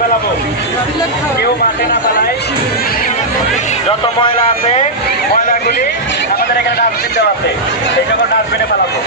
ফেলাবো। কেউ মাঠে না ফেলাই যত ময়লা আছে, ময়লাগুলি আমাদের এখানে ডাস্টবিন দেওয়া আছে। সেই সকল ডাস্টবিনে ফেলাবো।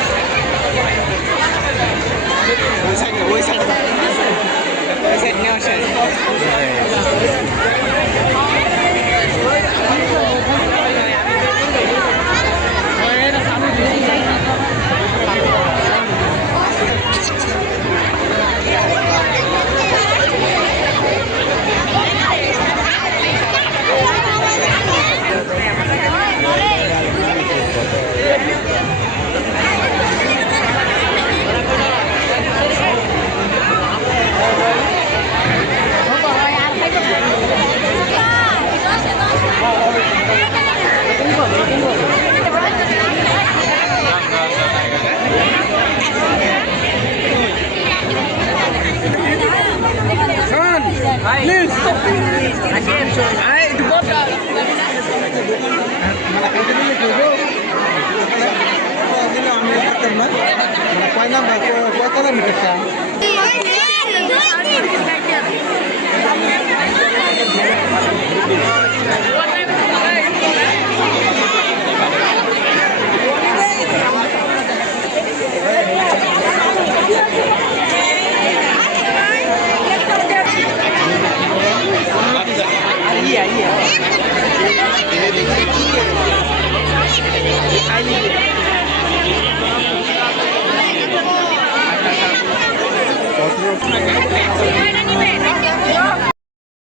Please. Again, sorry. Aye, itu kota. Mana kaitan dulu? Mana kaitan? Mana kaitan? Mana kaitan? 的。